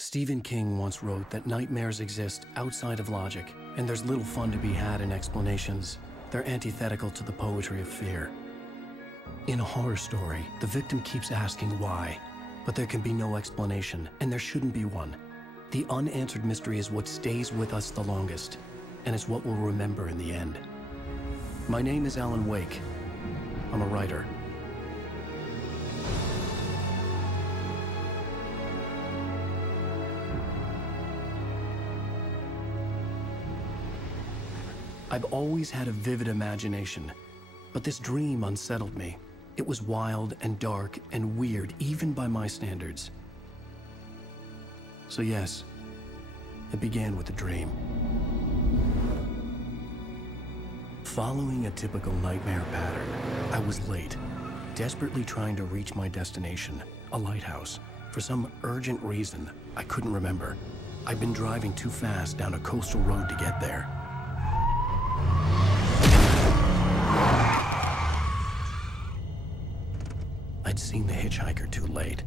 Stephen King once wrote that nightmares exist outside of logic, and there's little fun to be had in explanations. They're antithetical to the poetry of fear. In a horror story, the victim keeps asking why, but there can be no explanation, and there shouldn't be one. The unanswered mystery is what stays with us the longest, and it's what we'll remember in the end. My name is Alan Wake. I'm a writer. I've always had a vivid imagination, but this dream unsettled me. It was wild and dark and weird, even by my standards. So yes, it began with a dream. Following a typical nightmare pattern, I was late, desperately trying to reach my destination, a lighthouse. For some urgent reason, I couldn't remember. I'd been driving too fast down a coastal road to get there. I'd seen the hitchhiker too late.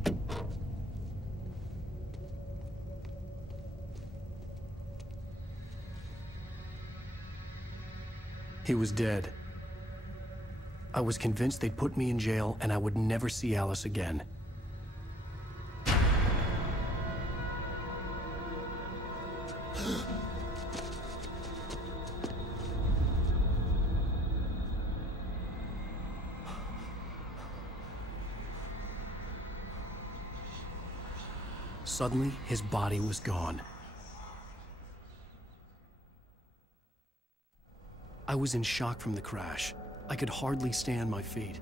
He was dead. I was convinced they'd put me in jail and I would never see Alice again. Suddenly, his body was gone. I was in shock from the crash. I could hardly stay on my feet.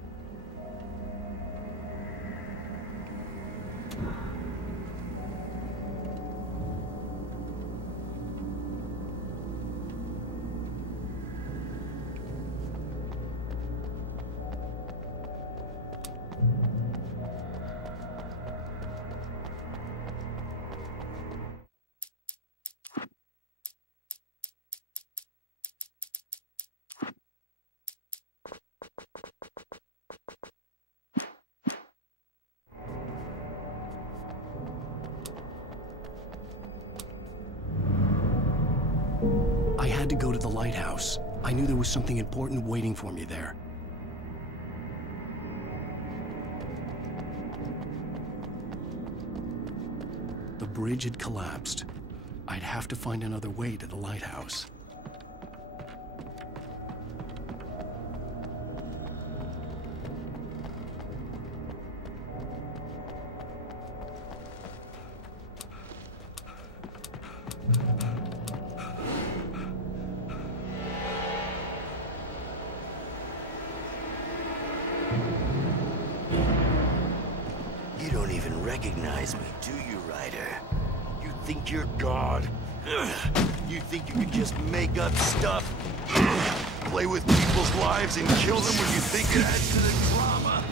I had to go to the lighthouse. I knew there was something important waiting for me there. The bridge had collapsed. I'd have to find another way to the lighthouse. You don't even recognize me, do you, Ryder? You think you're God? You think you can just make up stuff? Play with people's lives and kill them when you think it adds to the drama?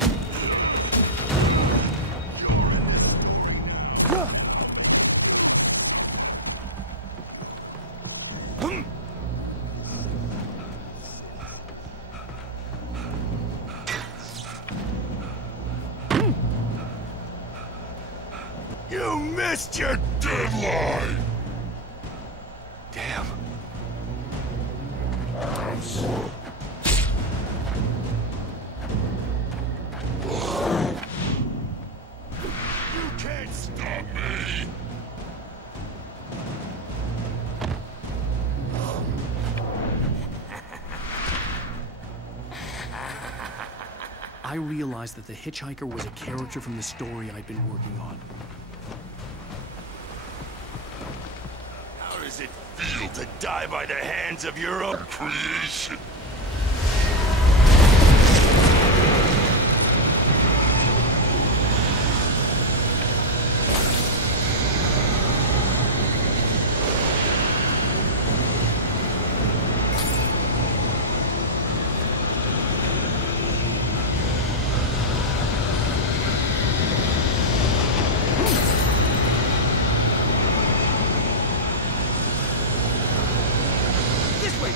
You missed your deadline! Damn. You can't stop me! I realized that the hitchhiker was a character from the story I'd been working on. How does it feel to die by the hands of your own creation?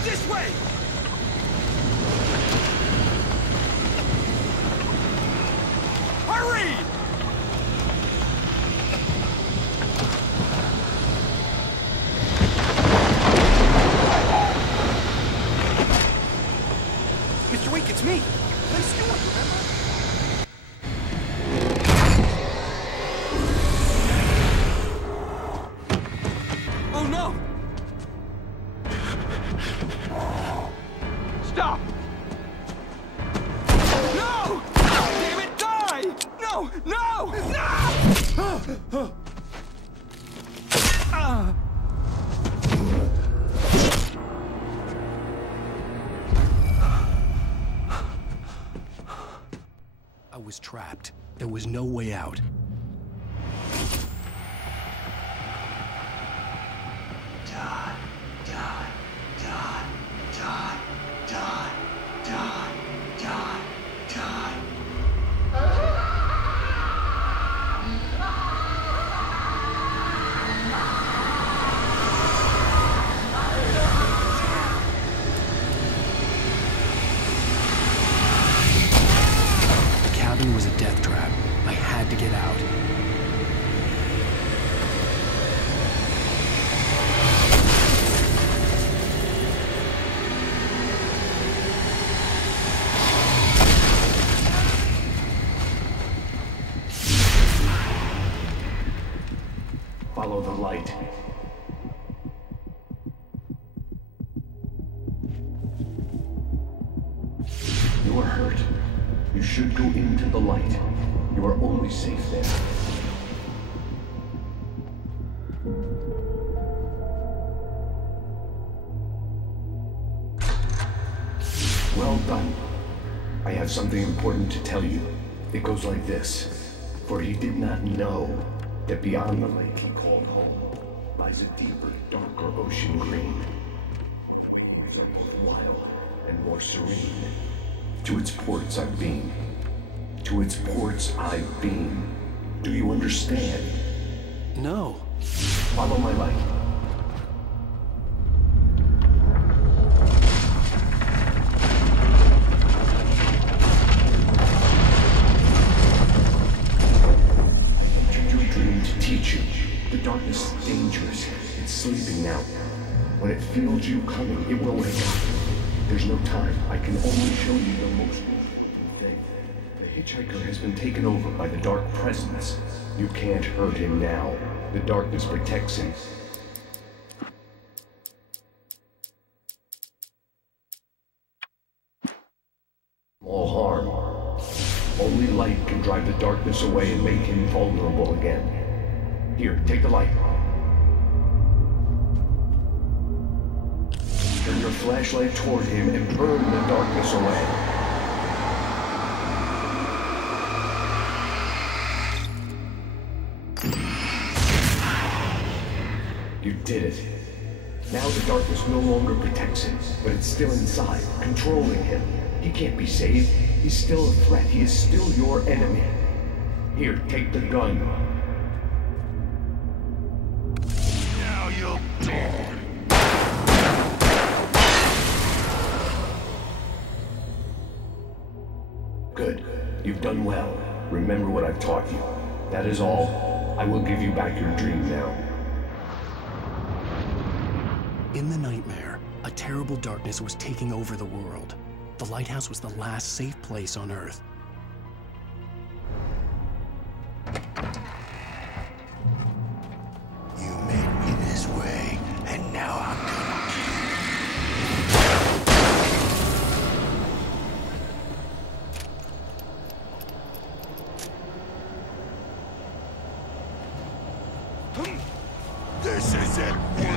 This way! Hurry! It's me, Lee Stewart, remember? Oh no! Stop! No! Damn it, die! No! No! No! I was trapped. There was no way out. Die, die, die, die, die, die, die, die. The cabin was a death trap. I had to get out. Follow the light. You are hurt. You should go into the light. You are only safe there. Well done. I have something important to tell you. It goes like this. For he did not know that beyond the lake he called home lies a deeper, darker ocean green. Waves are more wild and more serene. To its ports I've been. To its ports I've been. Do you understand? No. Follow my light. I entered your dream to teach you. The darkness is dangerous. It's sleeping now. When it feels you coming, it will wake up. There's no time. I can only show you the most beautiful thing. The hitchhiker has been taken over by the dark presence. You can't hurt him now. The darkness protects him. All harm. Only light can drive the darkness away and make him vulnerable again. Here, take the light. Turn your flashlight toward him and burn the darkness away. You did it. Now the darkness no longer protects him, but it's still inside, controlling him. He can't be saved. He's still a threat. He is still your enemy. Here, take the gun. Now you'll die. Good. You've done well. Remember what I've taught you. That is all. I will give you back your dream now. In the nightmare, a terrible darkness was taking over the world. The lighthouse was the last safe place on Earth. You made me this way, and now I'm gonna kill you. This is it, witch!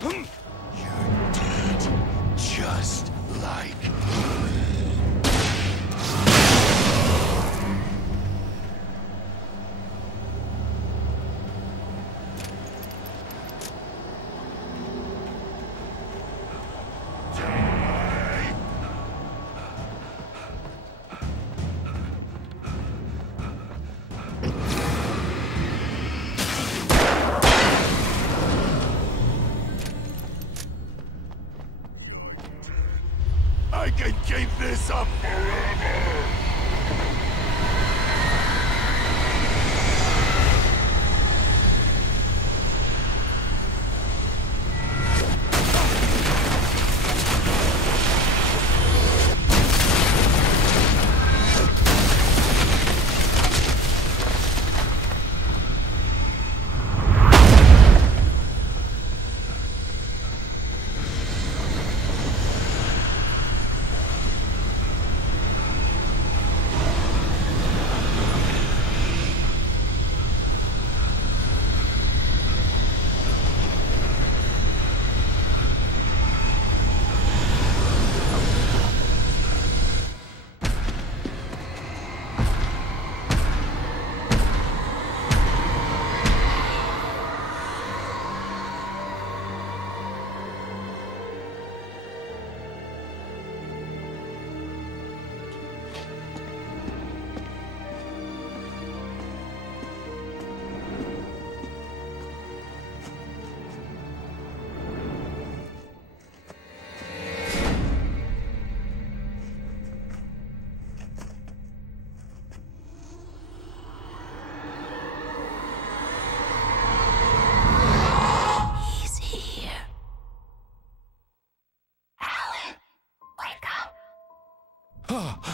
You're dead, just like can keep this up forever!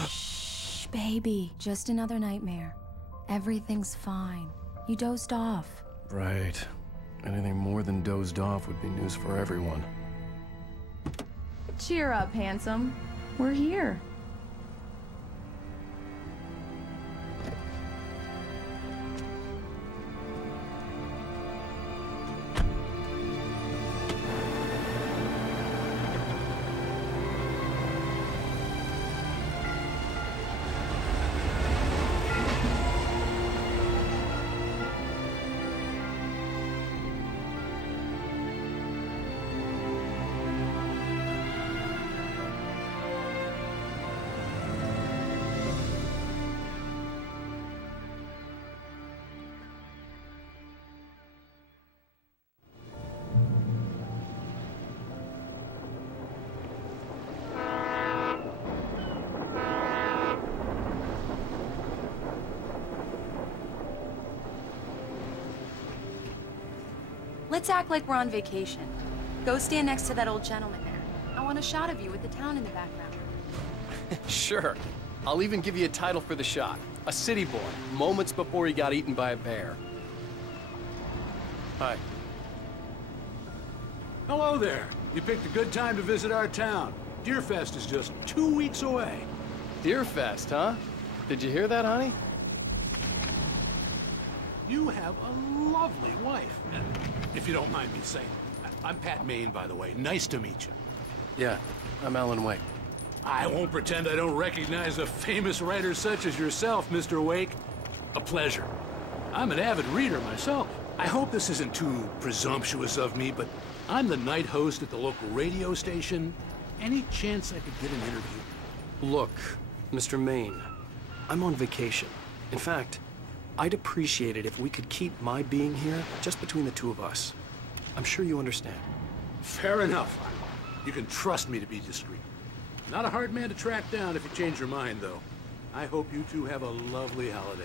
Shh, baby. Just another nightmare. Everything's fine. You dozed off. Right. Anything more than dozed off would be news for everyone. Cheer up, handsome. We're here. Let's act like we're on vacation. Go stand next to that old gentleman there. I want a shot of you with the town in the background. Sure. I'll even give you a title for the shot. A city boy, moments before he got eaten by a bear. Hi. Hello there. You picked a good time to visit our town. Deerfest is just 2 weeks away. Deerfest, huh? Did you hear that, honey? You have a lovely wife. If you don't mind me saying. I'm Pat Maine, by the way. Nice to meet you. Yeah, I'm Alan Wake. I won't pretend I don't recognize a famous writer such as yourself, Mr. Wake. A pleasure. I'm an avid reader myself. I hope this isn't too presumptuous of me, but I'm the night host at the local radio station. Any chance I could get an interview? Look, Mr. Maine, I'm on vacation. In fact, I'd appreciate it if we could keep my being here just between the two of us. I'm sure you understand. Fair enough. You can trust me to be discreet. Not a hard man to track down if you change your mind, though. I hope you two have a lovely holiday.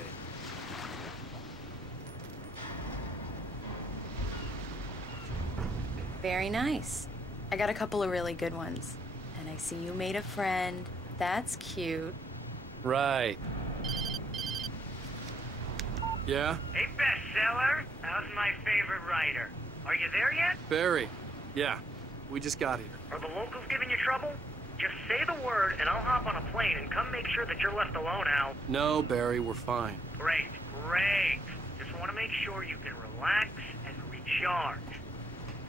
Very nice. I got a couple of really good ones. And I see you made a friend. That's cute. Right. Yeah? Hey, bestseller. How's my favorite writer? Are you there yet? Barry. Yeah, we just got here. Are the locals giving you trouble? Just say the word and I'll hop on a plane and come make sure that you're left alone, Al. No, Barry, we're fine. Great, great. Just want to make sure you can relax and recharge.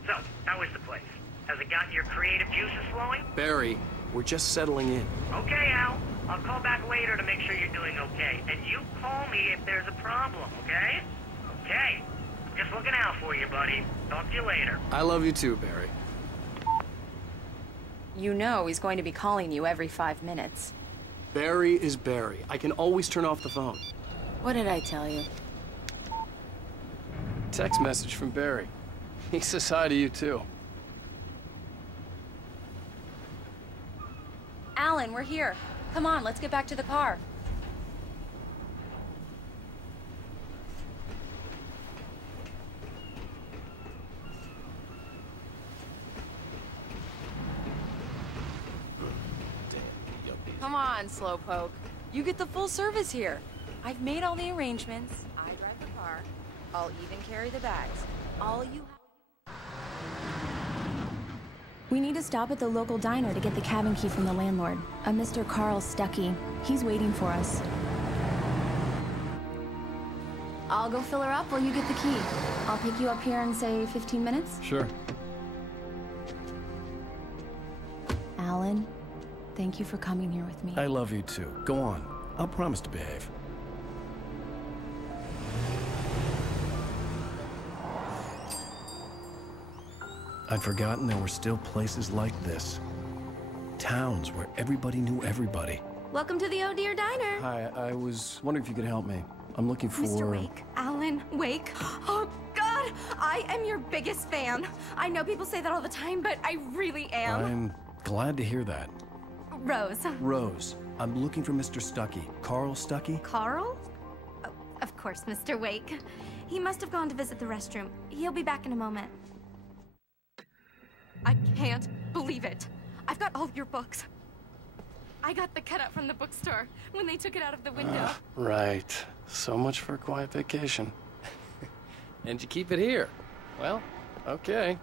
So, how is the place? Has it gotten your creative juices flowing? Barry, we're just settling in. Okay, Al. I'll call back later to make sure you're doing okay. And you call me if there's a problem, okay? Okay. I'm just looking out for you, buddy. Talk to you later. I love you too, Barry. You know he's going to be calling you every 5 minutes. Barry is Barry. I can always turn off the phone. What did I tell you? Text message from Barry. He says hi to you too. Al, Alan, we're here. Come on, let's get back to the car. Come on, Slowpoke. You get the full service here. I've made all the arrangements. I drive the car. I'll even carry the bags. All you have... We need to stop at the local diner to get the cabin key from the landlord, a Mr. Carl Stuckey. He's waiting for us. I'll go fill her up while you get the key. I'll pick you up here in, say, 15 minutes? Sure. Alan, thank you for coming here with me. I love you too. Go on. I'll promise to behave. I'd forgotten there were still places like this. Towns where everybody knew everybody. Welcome to the Oh Dear Diner. Hi, I was wondering if you could help me. I'm looking for... Mr. Wake. Alan Wake. Oh, God! I am your biggest fan. I know people say that all the time, but I really am. I'm glad to hear that. Rose. Rose, I'm looking for Mr. Stuckey. Carl Stuckey? Carl? Oh, of course, Mr. Wake. He must have gone to visit the restroom. He'll be back in a moment. I can't believe it. I've got all your books. I got the cutout from the bookstore when they took it out of the window. Right. So much for a quiet vacation. And you keep it here. Well, okay.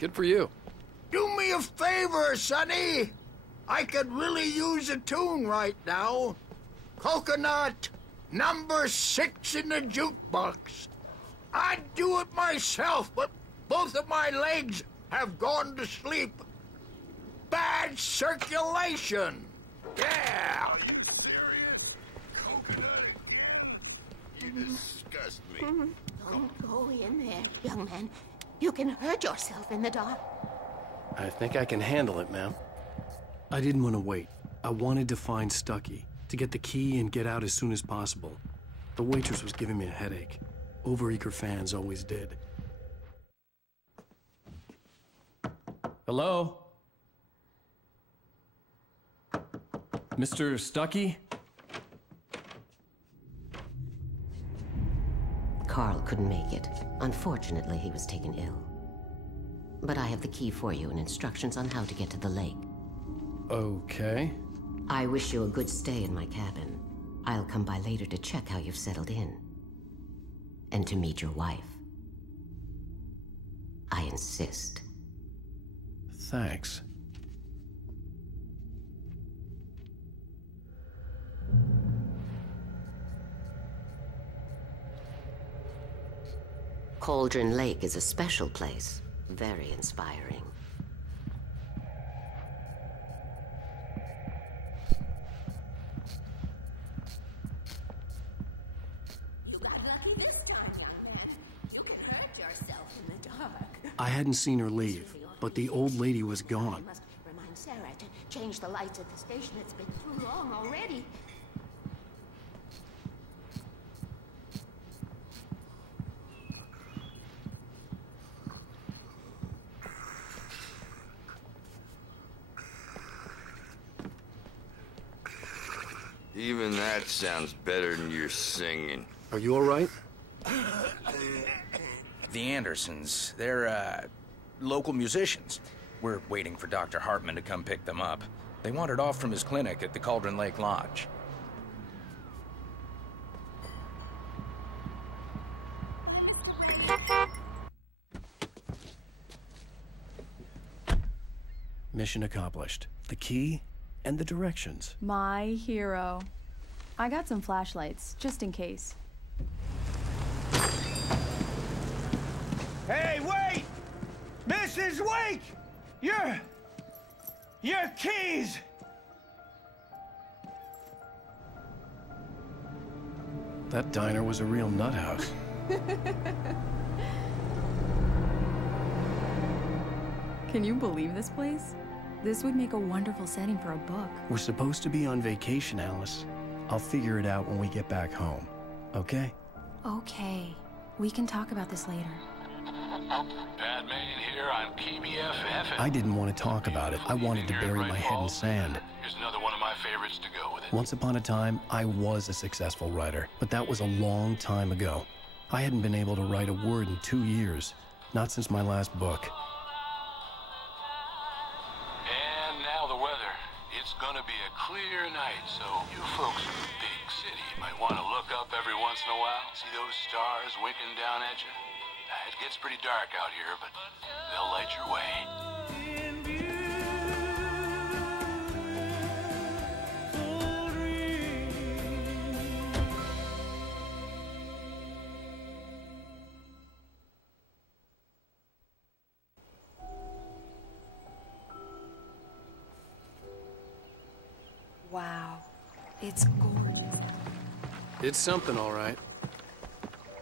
Good for you. Do me a favor, Sonny. I could really use a tune right now. Coconut, number 6 in the jukebox. I'd do it myself, but both of my legs have gone to sleep. Bad circulation. Yeah. You disgust me. Don't go in there, young man. You can hurt yourself in the dark. I think I can handle it, ma'am. I didn't want to wait. I wanted to find Stuckey, to get the key and get out as soon as possible. The waitress was giving me a headache. Overeager fans always did. Hello? Mr. Stuckey? Carl couldn't make it. Unfortunately, he was taken ill. But I have the key for you and instructions on how to get to the lake. Okay. I wish you a good stay in my cabin. I'll come by later to check how you've settled in. And to meet your wife. I insist. Thanks. Cauldron Lake is a special place. Very inspiring. You got lucky this time, young man. You can hurt yourself in the dark. I hadn't seen her leave, but the old lady was gone. You must remind Sarah to change the lights at the station. It's been too long already. Even that sounds better than your singing. Are you all right? The Andersons, they're, local musicians. We're waiting for Dr. Hartman to come pick them up. They wandered off from his clinic at the Cauldron Lake Lodge. Mission accomplished. The key and the directions. My hero. I got some flashlights, just in case. Hey, wait! Mrs. Wake! Your keys! That diner was a real nut house. Can you believe this place? This would make a wonderful setting for a book. We're supposed to be on vacation, Alice. I'll figure it out when we get back home. Okay? Okay. We can talk about this later. Padman here on PBFF. I didn't want to talk about it. I wanted to bury my head in sand. Here's another one of my favorites to go with it. Once upon a time, I was a successful writer, but that was a long time ago. I hadn't been able to write a word in 2 years, not since my last book. And now the weather. It's gonna be a clear night, so you folks in the big city might want to look up every once in a while, see those stars winking down at you. It gets pretty dark out here, but they'll light your way. Wow, it's gorgeous. It's something, all right.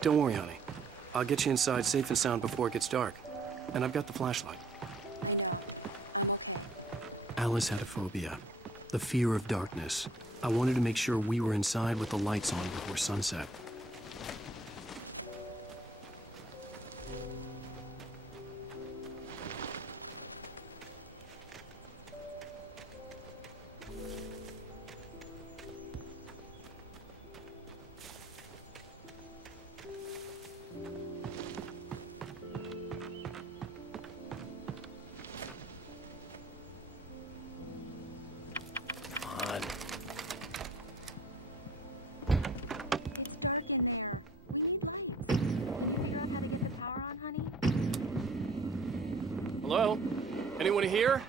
Don't worry, honey. I'll get you inside safe and sound before it gets dark. And I've got the flashlight. Alice had a phobia. The fear of darkness. I wanted to make sure we were inside with the lights on before sunset. Hello? Anyone here?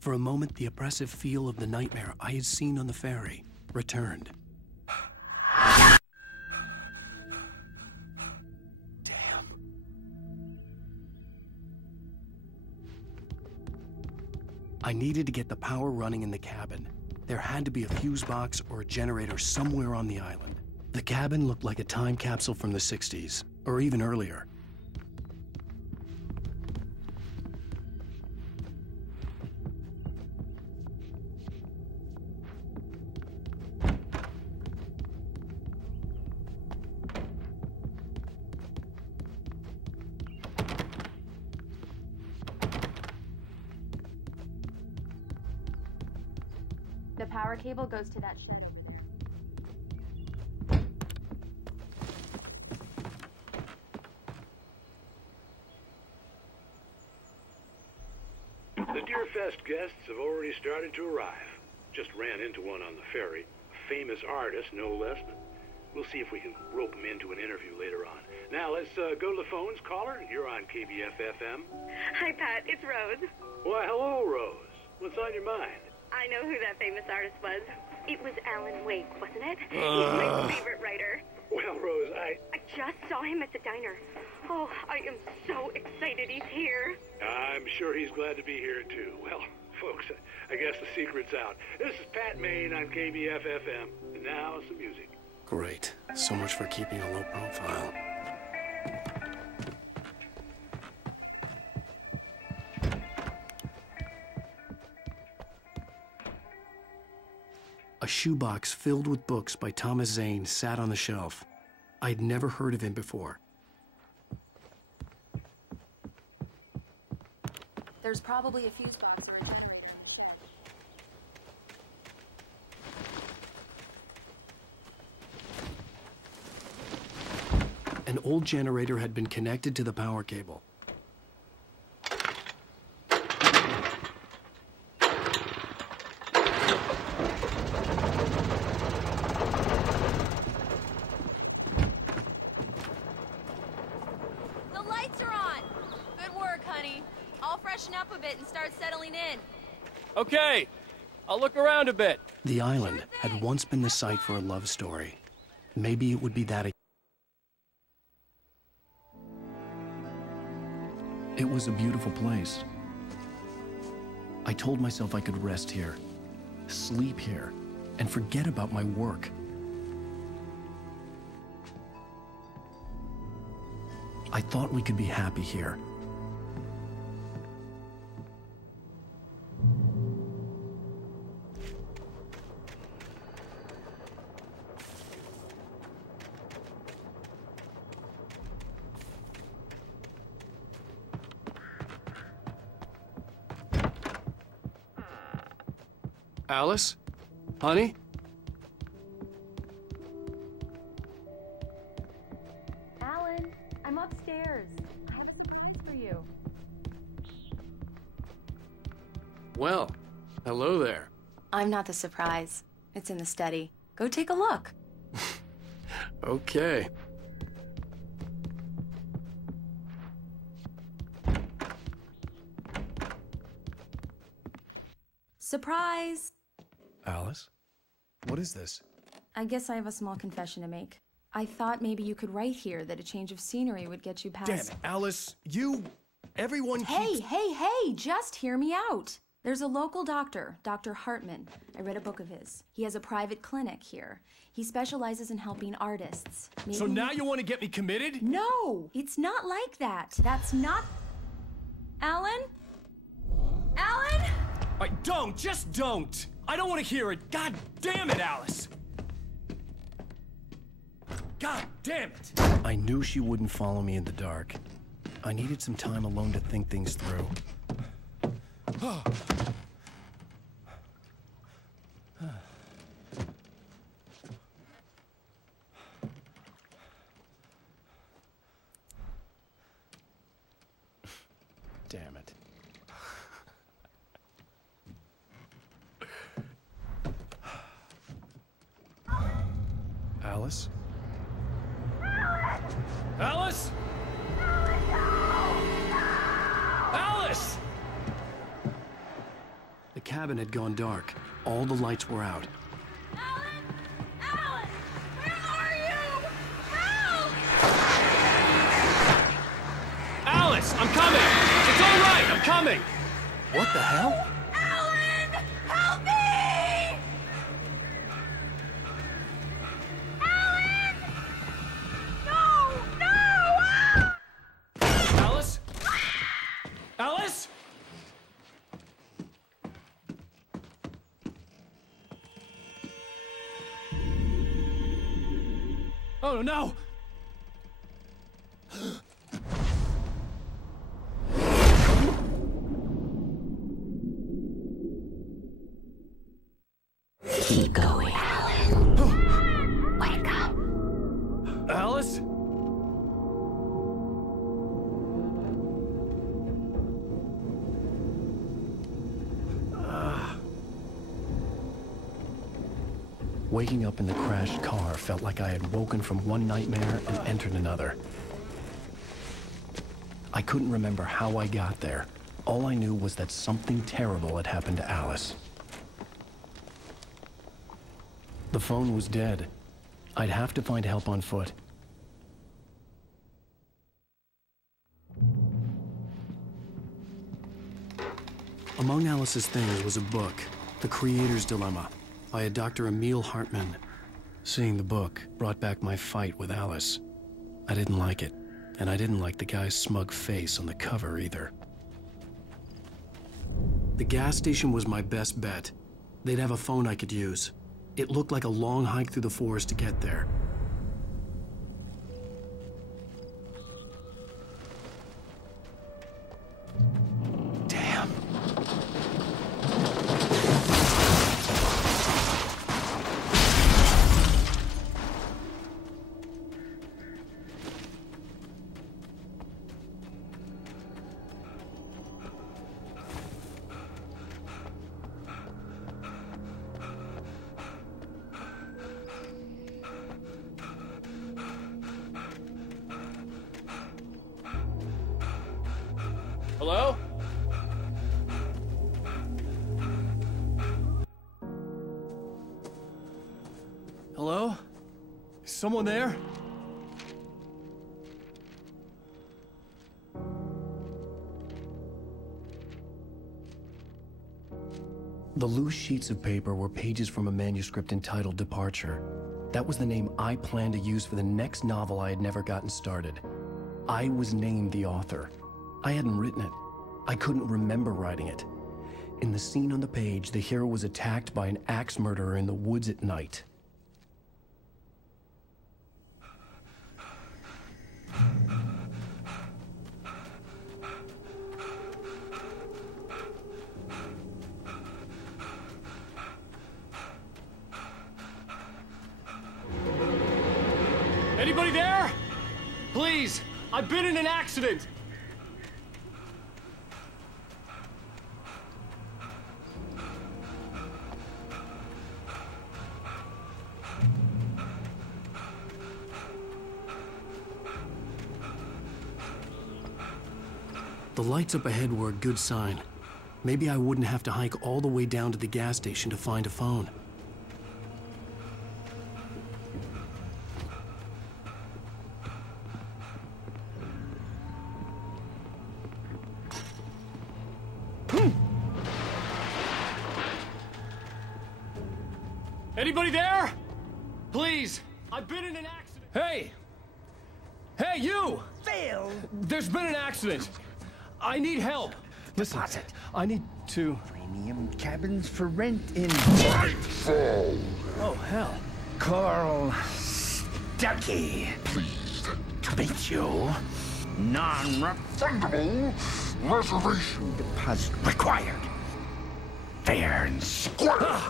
For a moment, the oppressive feel of the nightmare I had seen on the ferry returned. I needed to get the power running in the cabin. There had to be a fuse box or a generator somewhere on the island. The cabin looked like a time capsule from the 60s, or even earlier. The power cable goes to that shed. The Deerfest guests have already started to arrive. Just ran into one on the ferry. A famous artist, no less, but we'll see if we can rope him into an interview later on. Now, let's go to the phones. Caller, you're on KBF-FM. Hi, Pat. It's Rose. Why, hello, Rose. What's on your mind? I know who that famous artist was. It was Alan Wake, wasn't it? He's my favorite writer. Well, Rose, I just saw him at the diner. Oh, I am so excited he's here. I'm sure he's glad to be here, too. Well, folks, I guess the secret's out. This is Pat Maine on KBF-FM. And now, some music. Great. So much for keeping a low profile. A shoebox filled with books by Thomas Zane sat on the shelf. I'd never heard of him before. There's probably a fuse box or a generator. An old generator had been connected to the power cable. Okay, I'll look around a bit. The island had once been the site for a love story. Maybe it would be that again. It was a beautiful place. I told myself I could rest here, sleep here, and forget about my work. I thought we could be happy here, Alice? Honey? Alan, I'm upstairs. I have a surprise for you. Well, hello there. I'm not the surprise. It's in the study. Go take a look. Okay. Surprise! Alice? What is this? I guess I have a small confession to make. I thought maybe you could write here that a change of scenery would get you past... Damn it, Alice, everyone keeps... Hey, just hear me out. There's a local doctor, Dr. Hartman. I read a book of his. He has a private clinic here. He specializes in helping artists. Maybe... So now you want to get me committed? No, it's not like that. That's not... Alan? Alan? Just don't! I don't want to hear it! God damn it, Alice! God damn it! I knew she wouldn't follow me in the dark. I needed some time alone to think things through. Damn it. Alice? Alice? Alice! The cabin had gone dark. All the lights were out. Alice, I'm coming! It's all right, I'm coming! What the hell? Alan! Help me! Alan! No! No! Ah! Alice? Alice? Oh no! Keep going, Alan. Wake up. Alice? Waking up in the crashed car felt like I had woken from one nightmare and entered another. I couldn't remember how I got there. All I knew was that something terrible had happened to Alice. The phone was dead. I'd have to find help on foot. Among Alice's things was a book, The Creator's Dilemma, by a Dr. Emil Hartman. Seeing the book brought back my fight with Alice. I didn't like it, and I didn't like the guy's smug face on the cover either. The gas station was my best bet. They'd have a phone I could use. It looked like a long hike through the forest to get there. Damn. Hello? Hello? Is someone there? The loose sheets of paper were pages from a manuscript entitled Departure. That was the name I planned to use for the next novel I had never gotten started. I was named the author. I hadn't written it. I couldn't remember writing it. In the scene on the page, the hero was attacked by an axe murderer in the woods at night. Anybody there? Please, I've been in an accident. The lights up ahead were a good sign. Maybe I wouldn't have to hike all the way down to the gas station to find a phone. Anybody there? Please, I've been in an accident. Hey! Hey, you! Phil! There's been an accident. I need help. Listen, Deposit. I need to... Premium cabins for rent in... Nightfall! Oh, hell. Carl Stuckey. Pleased To meet you. Non-refundable reservation deposit required. Fair and square.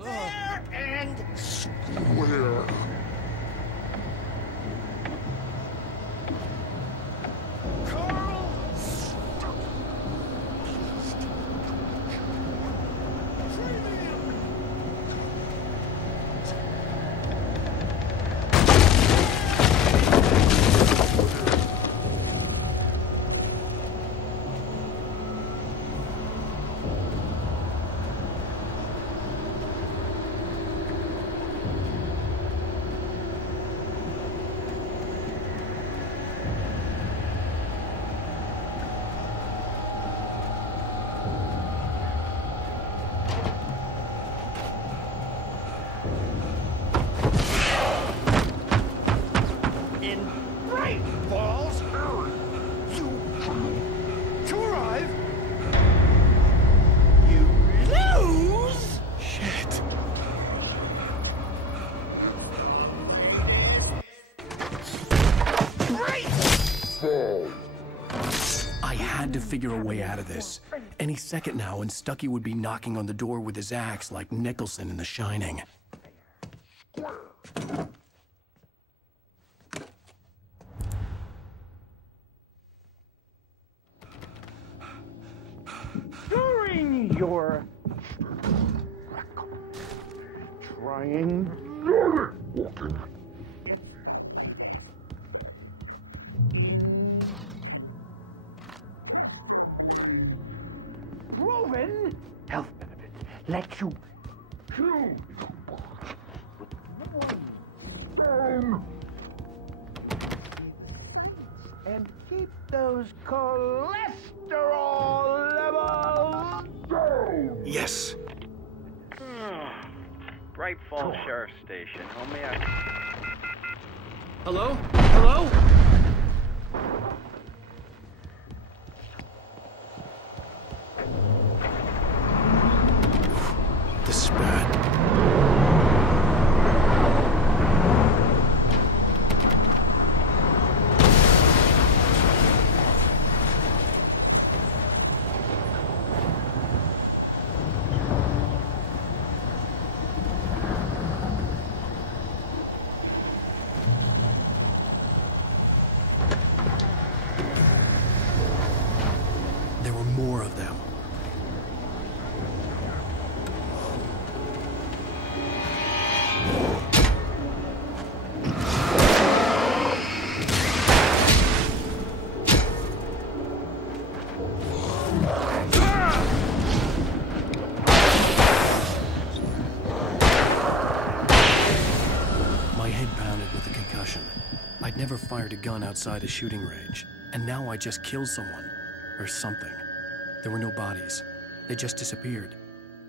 Fair and square. Carl in Bright Falls. To arrive. You lose. Shit. Bright Fall. I had to figure a way out of this. Any second now, and Stuckey would be knocking on the door with his axe like Nicholson in The Shining. During your trying Walking. proven health benefits let you Kill down. and keep those cholesterol levels Down. Yes. Bright Falls Sheriff Station. Homie, Hello? Hello? The spat. There were more of them. My head pounded with a concussion. I'd never fired a gun outside a shooting range, and now I just killed someone. Or something. There were no bodies. They just disappeared.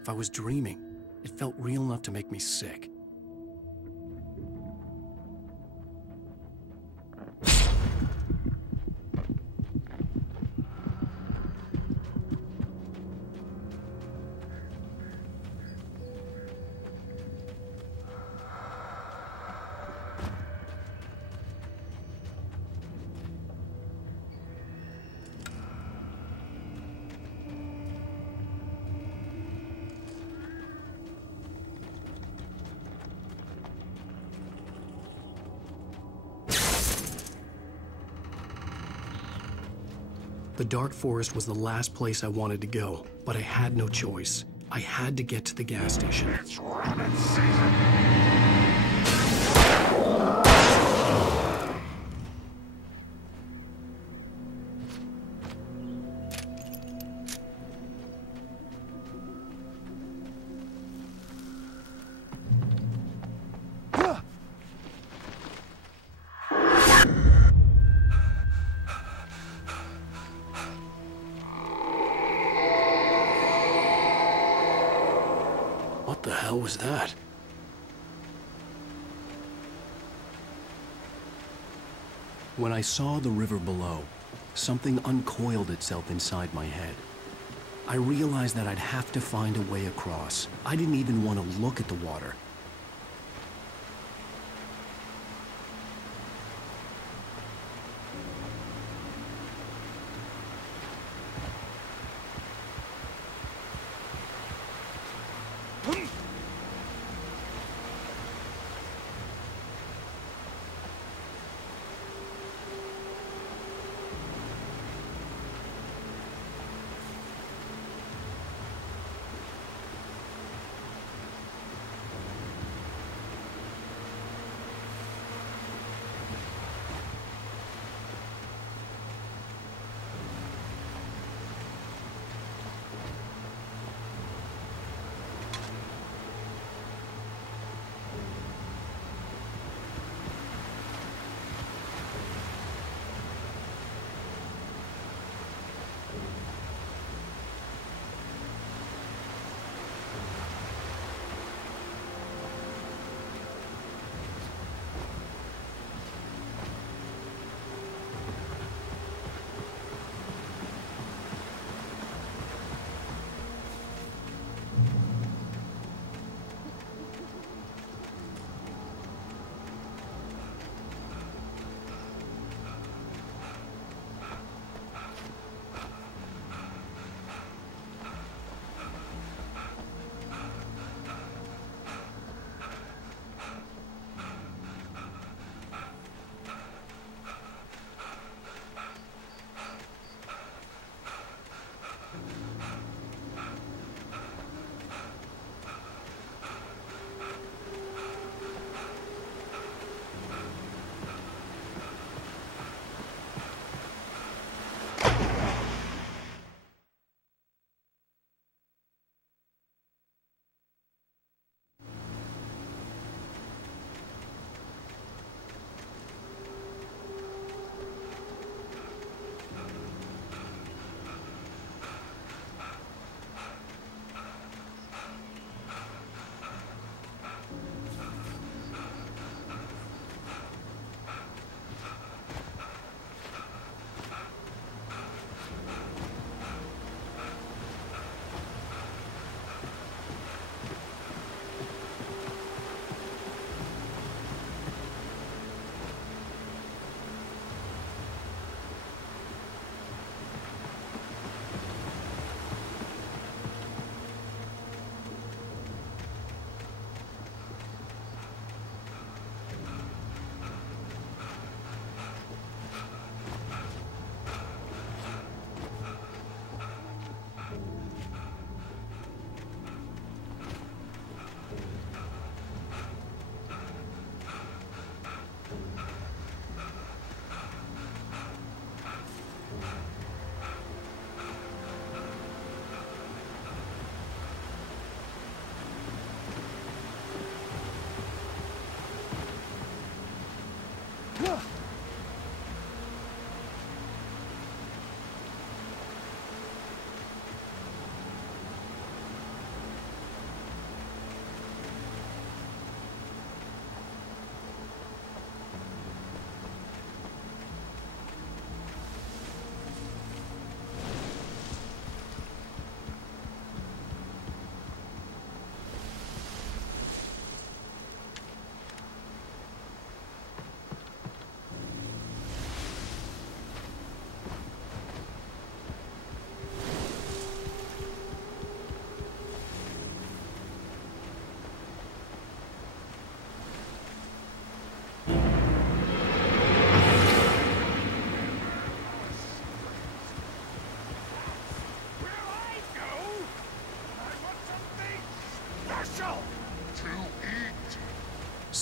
If I was dreaming, it felt real enough to make me sick. The dark forest was the last place I wanted to go, but I had no choice. I had to get to the gas station. It's rabbit season. What the hell was that? When I saw the river below, something uncoiled itself inside my head. I realized that I'd have to find a way across. I didn't even want to look at the water.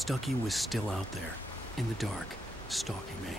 Stucky was still out there, in the dark, stalking me.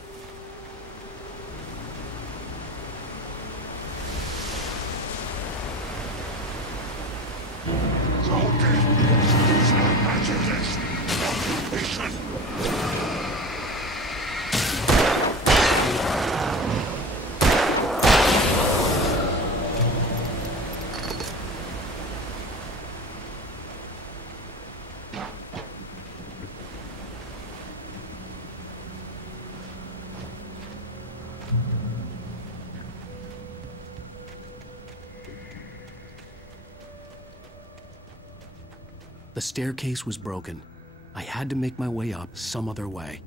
The staircase was broken. I had to make my way up some other way.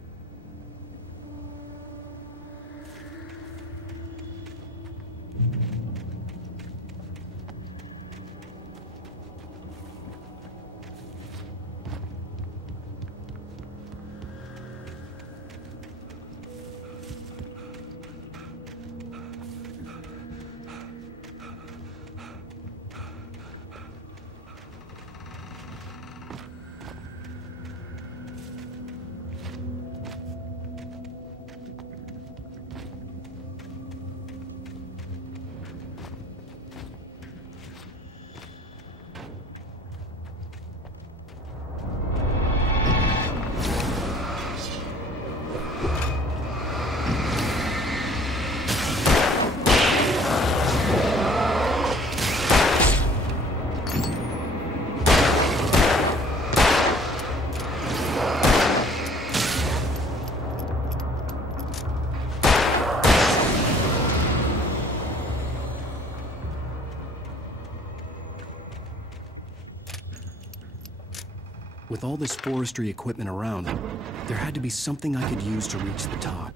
With all this forestry equipment around, there had to be something I could use to reach the top.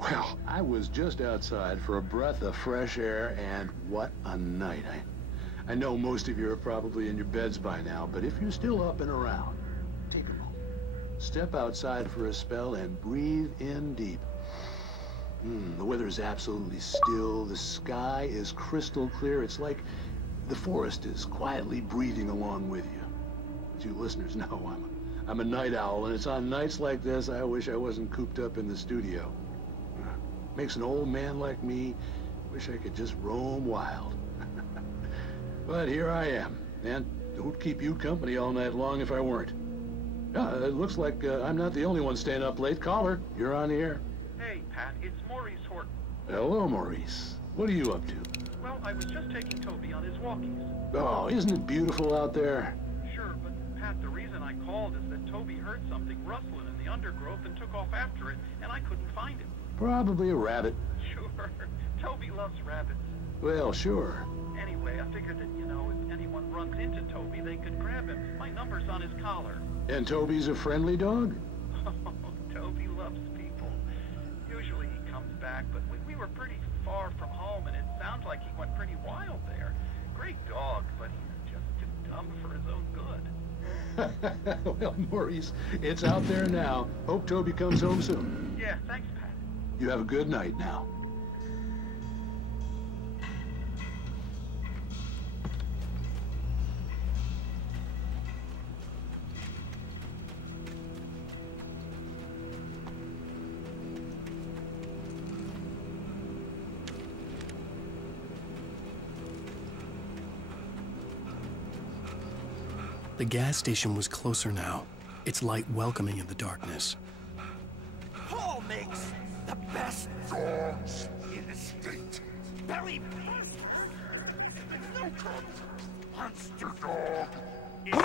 Well, I was just outside for a breath of fresh air, and what a night. I know most of you are probably in your beds by now, but if you're still up and around, take a moment. Step outside for a spell and breathe in deep. The weather is absolutely still. The sky is crystal clear. It's like the forest is quietly breathing along with you. As you listeners know, I'm a night owl, and it's on nights like this I wish I wasn't cooped up in the studio. Makes an old man like me wish I could just roam wild. But here I am, and who'd keep you company all night long if I weren't? It looks like I'm not the only one staying up late. Caller, you're on the air. Hey, Pat, it's Maurice Horton. Hello, Maurice. What are you up to? Well, I was just taking Toby on his walkies. Oh, isn't it beautiful out there? Sure, but Pat, the reason I called is that Toby heard something rustling in the undergrowth and took off after it, and I couldn't find him. Probably a rabbit. Sure. Toby loves rabbits. Well, sure. Anyway, I figured that, you know, if anyone runs into Toby, they could grab him. My number's on his collar. And Toby's a friendly dog? Oh, Toby loves people. Usually he comes back, but we were pretty far from home, and it sounds like he went pretty wild there. Great dog, but he's just too dumb for his own good. Well, Maurice, it's out there now. Hope Toby comes home soon. Yeah, thanks, Pat. You have a good night now. The gas station was closer now, its light welcoming in the darkness. Paul makes the best dogs in the state. Belly Monster Dog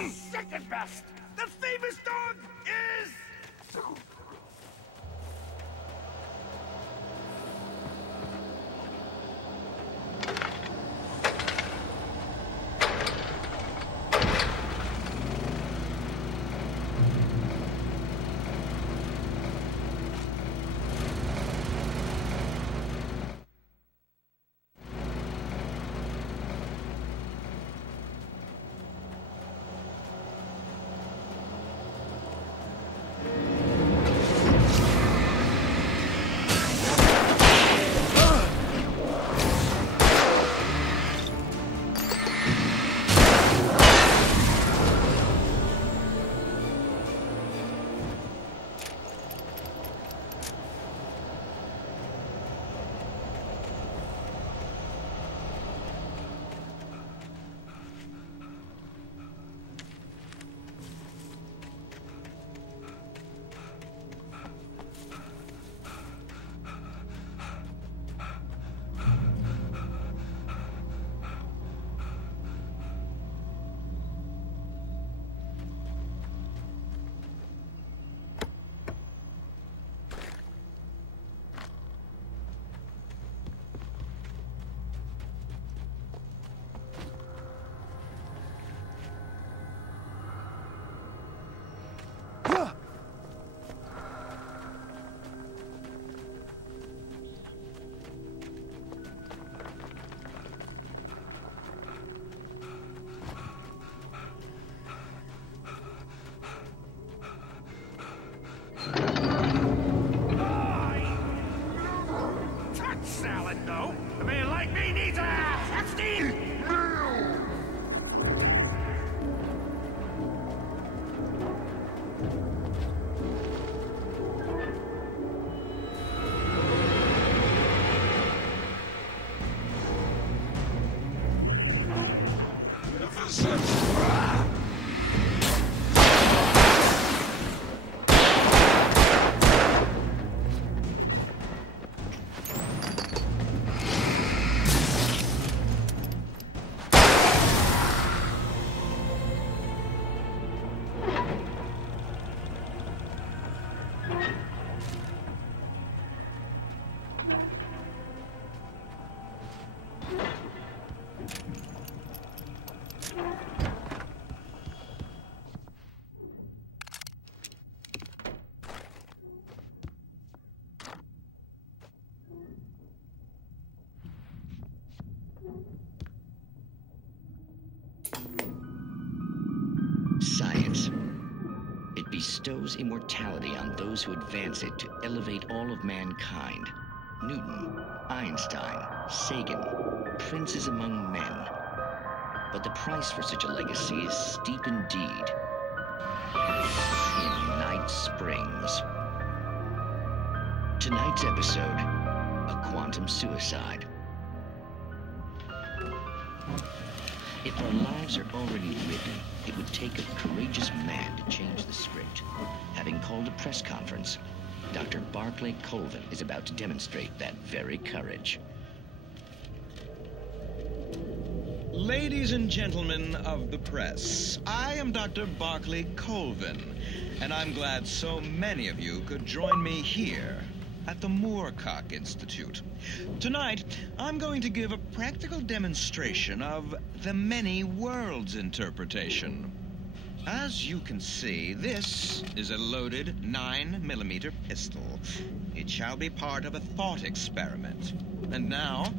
is second best. The famous dog is... Salad, though. A man like me needs a hefty meal. Science. It bestows immortality on those who advance it to elevate all of mankind. Newton, Einstein, Sagan, princes among men. But the price for such a legacy is steep indeed. In Night Springs. Tonight's episode, a quantum suicide. If our lives are already written, it would take a courageous man to change the script. Having called a press conference, Dr. Barclay Colvin is about to demonstrate that very courage. Ladies and gentlemen of the press, I am Dr. Barclay Colvin, and I'm glad so many of you could join me here at the Moorcock Institute. Tonight, I'm going to give a practical demonstration of the many worlds interpretation. As you can see, this is a loaded 9mm pistol. It shall be part of a thought experiment. And now,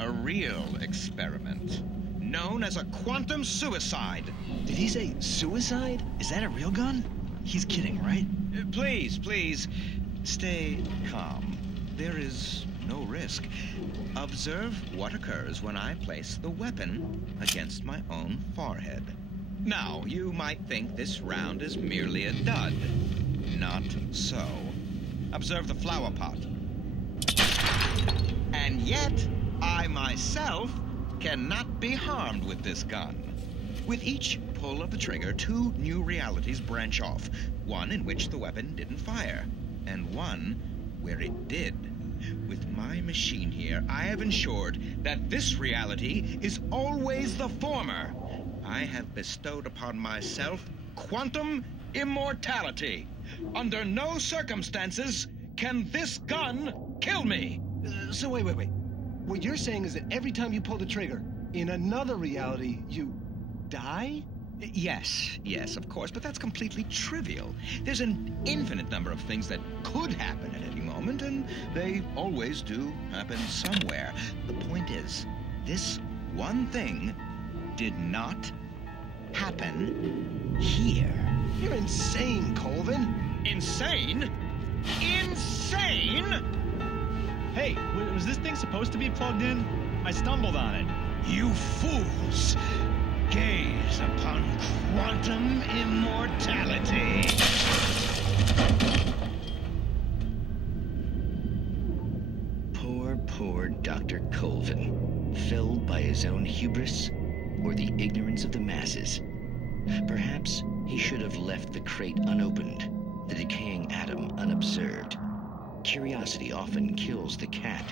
a real experiment, known as a quantum suicide. Did he say suicide? Is that a real gun? He's kidding, right? Please, please, stay calm. There is no risk. Observe what occurs when I place the weapon against my own forehead. Now, you might think this round is merely a dud. Not so. Observe the flower pot. And yet, I myself cannot be harmed with this gun. With each pull of the trigger, 2 new realities branch off. One in which the weapon didn't fire, and one where it did. With my machine here, I have ensured that this reality is always the former. I have bestowed upon myself quantum immortality. Under no circumstances can this gun kill me. So wait. What you're saying is that every time you pull the trigger, in another reality, you die? Yes, of course, but that's completely trivial. There's an infinite number of things that could happen at any moment, and they always do happen somewhere. The point is, this one thing did not happen here. You're insane, Colvin. Insane? Insane? Hey, was this thing supposed to be plugged in? I stumbled on it. You fools! Gaze upon quantum immortality. Poor Dr. Colvin, felled by his own hubris or the ignorance of the masses. Perhaps he should have left the crate unopened, the decaying atom unobserved. Curiosity often kills the cat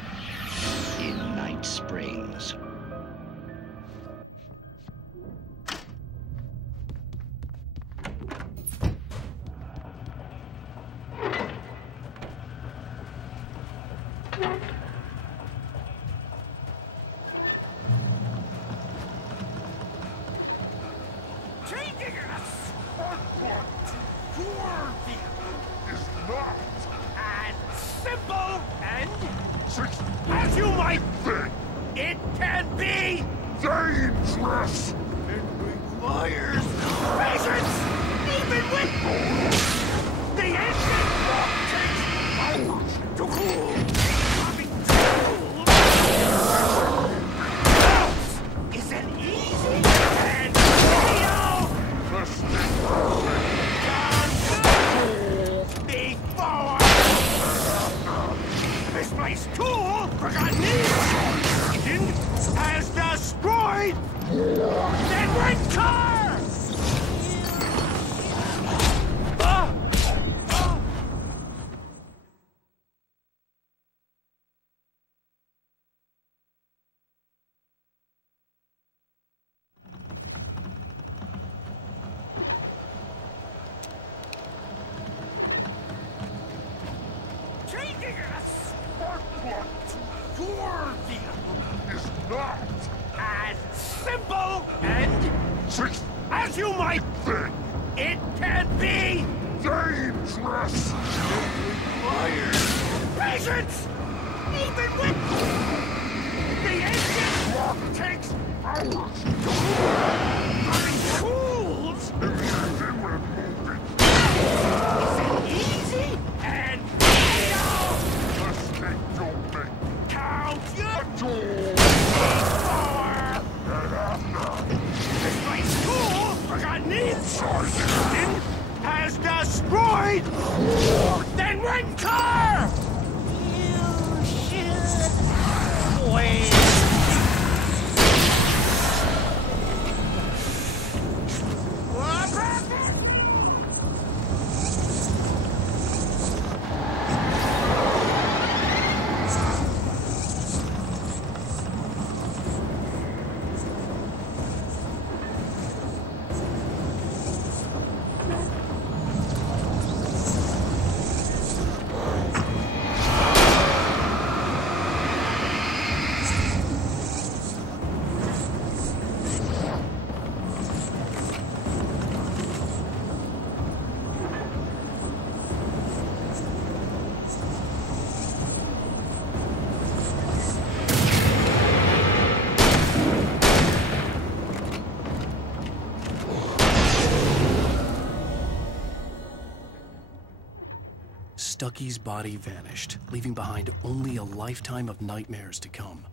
in Night Springs. As you might think, it can be dangerous. It requires patience, even with the ancient rock takes hours to cool. Having tools isn't easy and fatal. Before misplaced tool forgotten has destroyed that red car! Changing a spark plug to your vehicle is not as simple and as you might think. It can be dangerous. It requires patience, even with the ancient clock takes hours to having tools. If the engine would have moved it. Is it easy? And count your tools before this place tool forgotten inside the engine has destroyed then one car! You should wait. Stucky's body vanished, leaving behind only a lifetime of nightmares to come,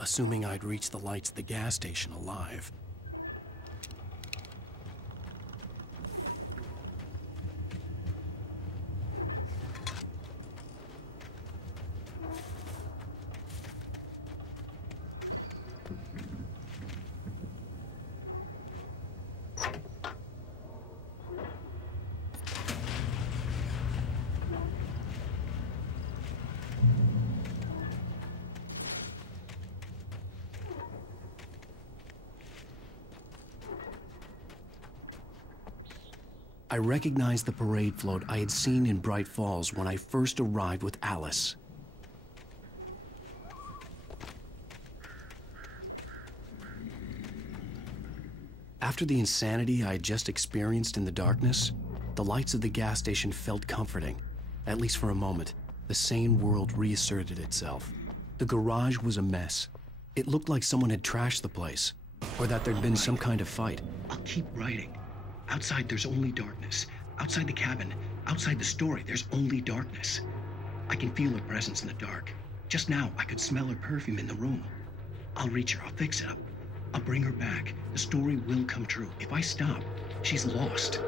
assuming I'd reach the lights at the gas station alive. I recognized the parade float I had seen in Bright Falls when I first arrived with Alice. After the insanity I had just experienced in the darkness, the lights of the gas station felt comforting, at least for a moment. The sane world reasserted itself. The garage was a mess. It looked like someone had trashed the place, or that there'd been some kind of fight. I'll keep writing. Outside, there's only darkness. Outside the cabin, outside the story, there's only darkness. I can feel her presence in the dark. Just now, I could smell her perfume in the room. I'll reach her. I'll fix it up. I'll bring her back. The story will come true. If I stop, she's lost.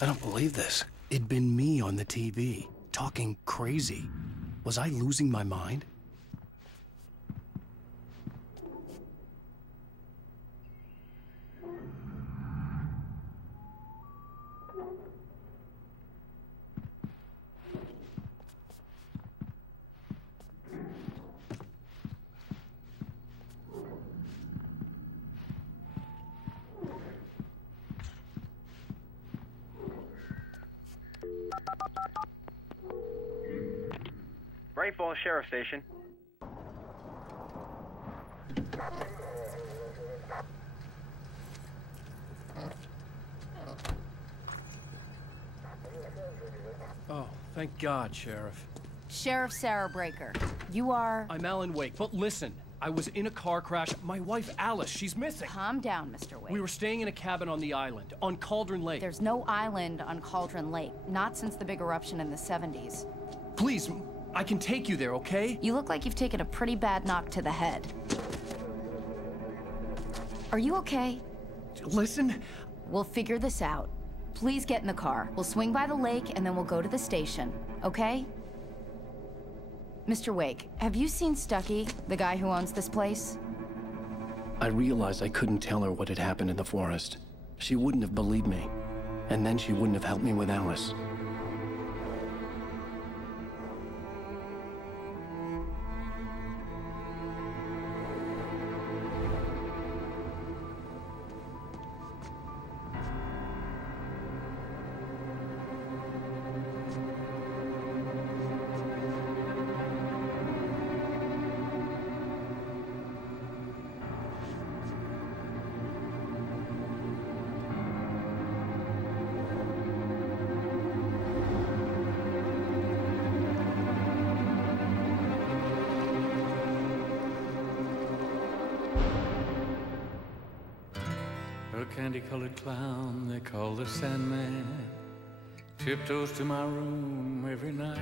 I don't believe this. It'd been me on the TV, talking crazy. Was I losing my mind? Bright Falls Sheriff Station. Oh, thank God, Sheriff. Sheriff Sarah Breaker. You are... I'm Alan Wake, but listen. I was in a car crash. My wife, Alice, she's missing. Calm down, Mr. Wake. We were staying in a cabin on the island, on Cauldron Lake. There's no island on Cauldron Lake. Not since the big eruption in the 70s. Please, I can take you there, okay? You look like you've taken a pretty bad knock to the head. Are you okay? Listen. We'll figure this out. Please get in the car. We'll swing by the lake and then we'll go to the station, okay? Mr. Wake, have you seen Stucky, the guy who owns this place? I realized I couldn't tell her what had happened in the forest. She wouldn't have believed me. And then she wouldn't have helped me with Alice. A candy-colored clown they call the Sandman tiptoes to my room every night,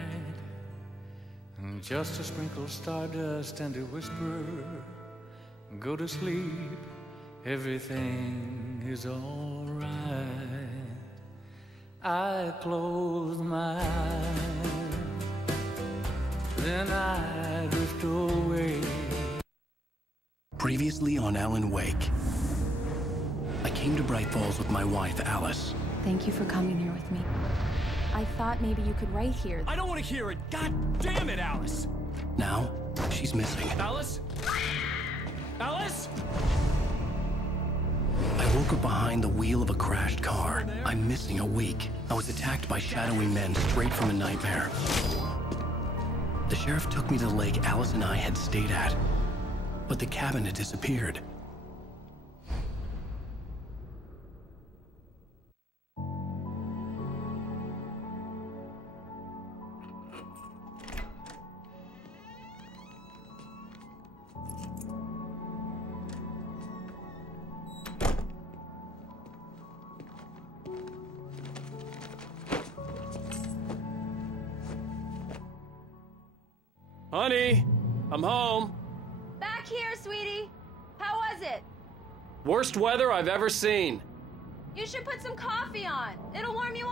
and just to sprinkle stardust and to whisper, go to sleep, everything is all right. I close my eyes, then I drift away. Previously on Alan Wake, I came to Bright Falls with my wife, Alice. Thank you for coming here with me. I thought maybe you could write here. I don't want to hear it! God damn it, Alice! Now, she's missing. Alice? Alice? I woke up behind the wheel of a crashed car. I'm missing a week. I was attacked by shadowy men straight from a nightmare. The sheriff took me to the lake Alice and I had stayed at, but the cabin had disappeared. Honey, I'm home. Back here, sweetie. How was it? Worst weather I've ever seen. You should put some coffee on. It'll warm you